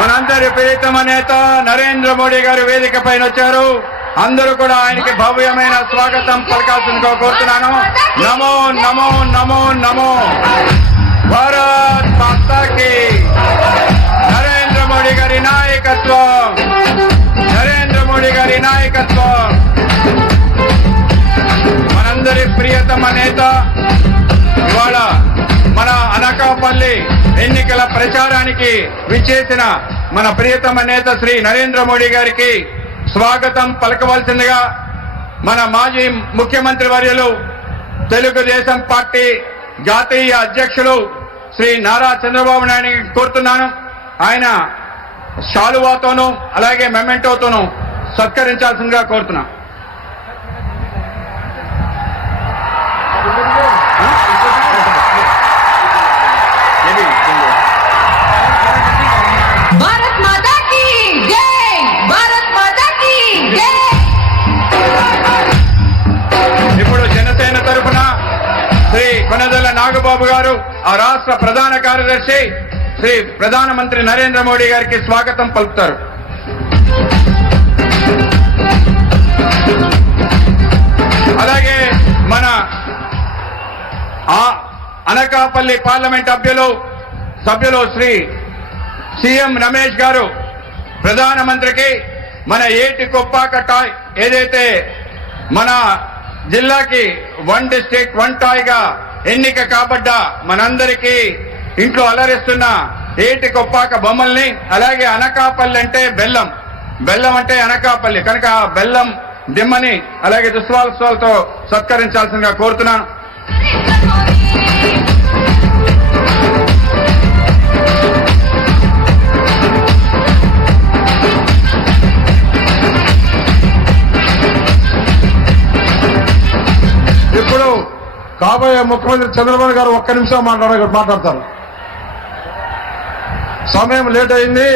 మనందరి ప్రియతమ నేత నరేంద్ర మోడీ గారు వేదిక పైన వచ్చారు. అందరూ కూడా ఆయనకి భవ్యమైన స్వాగతం పలకాల్సిందిగా కోరుతున్నాను. నమో నమో నమో నమో భారత్ మాతాకి. నరేంద్ర మోడీ గారి నాయకత్వం, నరేంద్ర మోడీ గారి నాయకత్వం. మనందరి ప్రియతమ నేత ఇవాళ మన అనకాపల్లి ఎన్నికల ప్రచారానికి విచ్చేసిన మన ప్రియతమ నేత శ్రీ నరేంద్ర మోడీ గారికి స్వాగతం పలకవలసిందిగా మన మాజీ ముఖ్యమంత్రి వర్యులు తెలుగుదేశం పార్టీ జాతీయ అధ్యక్షులు శ్రీ నారా చంద్రబాబు నాయుడు కోరుతున్నాను. ఆయన శాలువాతోనూ అలాగే మెమెంటోతోనూ సత్కరించాల్సిందిగా కోరుతున్నాను. भारत माता की जय, भारत माता की जय. ఇప్పుడు జనసేన తరఫున శ్రీ కొనదెల నాగబాబు గారు, ఆ రాష్ట్ర ప్రధాన కార్యదర్శి, శ్రీ ప్రధానమంత్రి నరేంద్ర మోడీ గారికి స్వాగతం పలుకుతారు. అలాగే మన అనకాపల్లి పార్లమెంట్ సభ్యులు శ్రీ సీఎం రమేష్ గారు ప్రధానమంత్రికి మన ఏటి కొప్పాక టాయ్ ఏదైతే మన జిల్లాకి 1 డిస్ట్రిక్ట్ 1 టాయ్ గా ఎన్నిక కాబడ్డ మనందరికీ ఇంట్లో అలరిస్తున్న ఏటి కొప్పాక బొమ్మల్ని, అలాగే అనకాపల్లి అంటే బెల్లం అంటే అనకాపల్లి కనుక ఆ బెల్లం దిమ్మని అలాగే దుస్వాలతో సత్కరించాల్సిందిగా కోరుతున్నాను. ఇప్పుడు కాబోయే ముఖ్యమంత్రి చంద్రబాబు గారు ఒక్క నిమిషం మాట్లాడతారు. సమయం లేట్ అయింది.